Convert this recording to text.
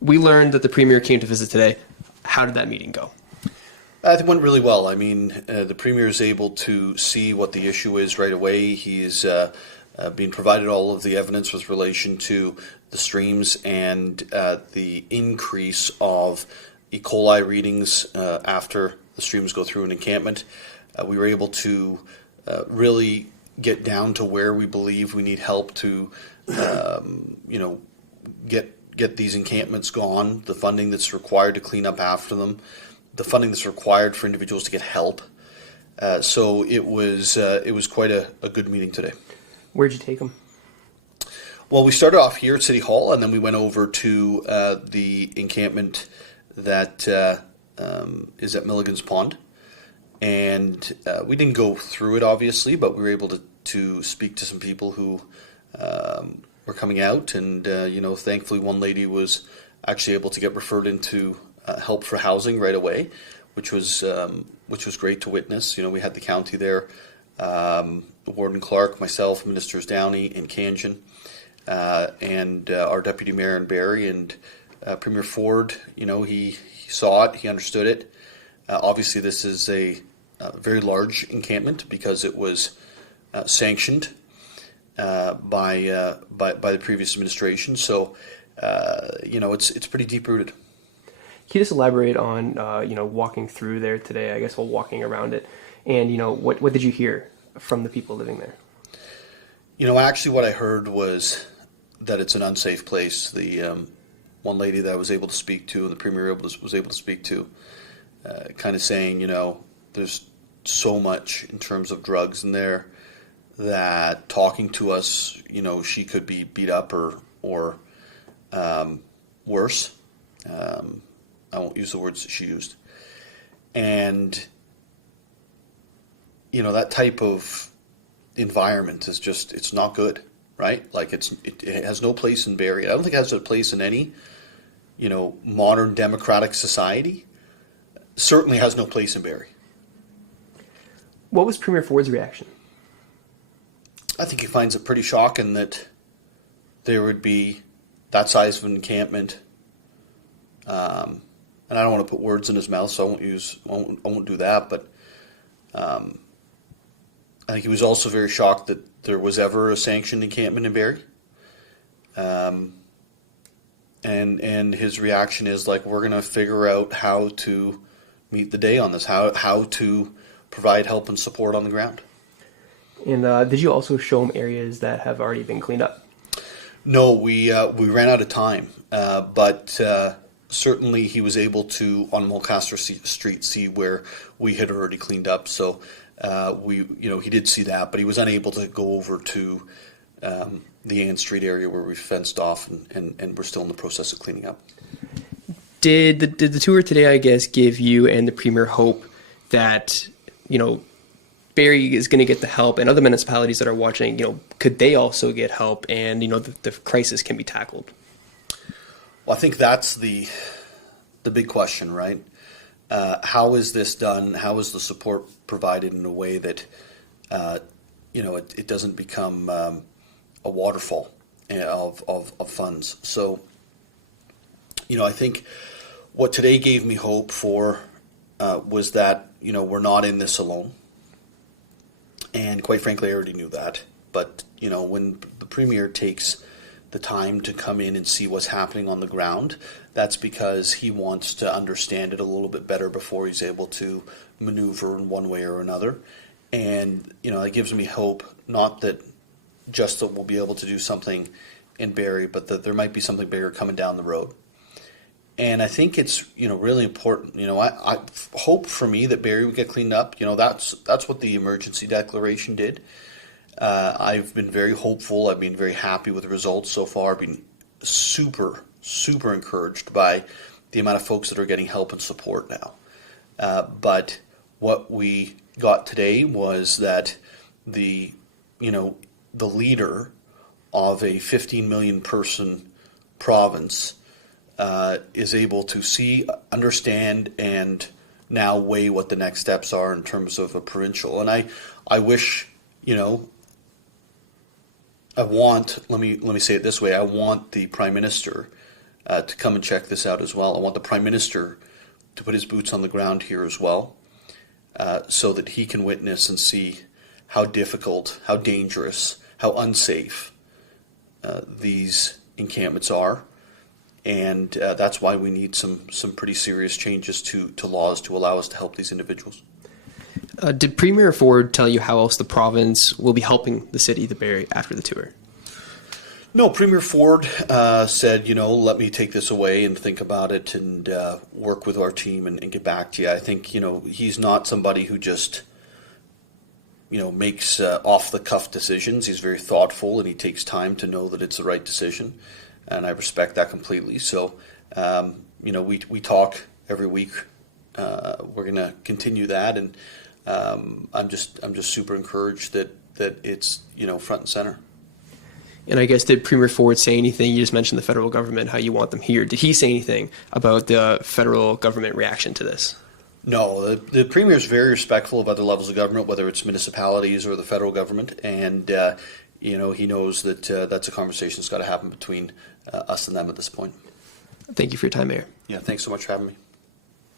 We learned that the Premier came to visit today. How did that meeting go? I think it went really well. I mean, the Premier is able to see what the issue is right away. He's being provided all of the evidence with relation to the streams and the increase of E. coli readings after the streams go through an encampment. We were able to really get down to where we believe we need help to, get these encampments gone, the funding that's required to clean up after them, the funding that's required for individuals to get help. So it was quite a good meeting today. Where'd you take them? Well, we started off here at City Hall, and then we went over to the encampment that is at Milligan's Pond. And we didn't go through it, obviously, but we were able to speak to some people who were coming out. And, thankfully one lady was actually able to get referred into help for housing right away, which was great to witness. We had the county there, Warden Clark, myself, Ministers Downey and Kanjan, and our Deputy Mayor in Barrie, and Premier Ford. He saw it, he understood it. Obviously, this is a very large encampment because it was sanctioned by the previous administration. So, it's pretty deep rooted. Can you just elaborate on, walking through there today, I guess, while walking around it, and, what did you hear from the people living there? Actually what I heard was that it's an unsafe place. The one lady that I was able to speak to, and the Premier was able to speak to, kind of saying, there's so much in terms of drugs in there that talking to us, she could be beat up or worse. I won't use the words that she used. And, that type of environment is just, it's not good, right? Like it has no place in Barrie. I don't think it has a place in any, modern democratic society. Certainly has no place in Barrie. What was Premier Ford's reaction? I think he finds it pretty shocking that there would be that size of an encampment. And I don't want to put words in his mouth, so I won't do that. But I think he was also very shocked that there was ever a sanctioned encampment in Barrie. And his reaction is like, we're going to figure out how to meet the day on this, how to provide help and support on the ground. And did you also show him areas that have already been cleaned up? No, we ran out of time, but certainly he was able to, on Mulcaster Street, see where we had already cleaned up. So he did see that, but he was unable to go over to the Ann Street area where we fenced off, and we're still in the process of cleaning up. Did the tour today, I guess, give you and the Premier hope that, Barrie is going to get the help, and other municipalities that are watching, could they also get help, and, the crisis can be tackled? Well, I think that's the big question, right? How is this done? How is the support provided in a way that, it doesn't become a waterfall of funds? So, I think what today gave me hope for was that, we're not in this alone. And quite frankly, I already knew that. But, when the Premier takes the time to come in and see what's happening on the ground, that's because he wants to understand it a little bit better before he's able to maneuver in one way or another. And, it gives me hope, not that just that we'll be able to do something in Barrie, but that there might be something bigger coming down the road. And I think it's, really important. I hope for me that Barrie would get cleaned up. That's what the emergency declaration did. I've been very hopeful. I've been very happy with the results so far. I've been super, super encouraged by the amount of folks that are getting help and support now. But what we got today was that the leader of a 15 million person province is able to see, understand, and now weigh what the next steps are in terms of a provincial. And I wish, I want, let me say it this way, I want the Prime Minister to come and check this out as well. I want the Prime Minister to put his boots on the ground here as well, so that he can witness and see how difficult, how dangerous, how unsafe these encampments are. And that's why we need some pretty serious changes to laws to allow us to help these individuals. Did Premier Ford tell you how else the province will be helping the city, the Barrie, after the tour? No, Premier Ford said, let me take this away and think about it and work with our team and get back to you. I think, he's not somebody who just, makes off-the-cuff decisions. He's very thoughtful, and he takes time to know that it's the right decision, and I respect that completely. So, we talk every week. We're going to continue that, and I'm just super encouraged that it's front and center. And I guess, did Premier Ford say anything? You just mentioned the federal government, how you want them here. Did he say anything about the federal government reaction to this? No, the Premier is very respectful of other levels of government, whether it's municipalities or the federal government, and he knows that that's a conversation that's got to happen between us and them at this point. Thank you for your time, Mayor. Yeah, thanks so much for having me.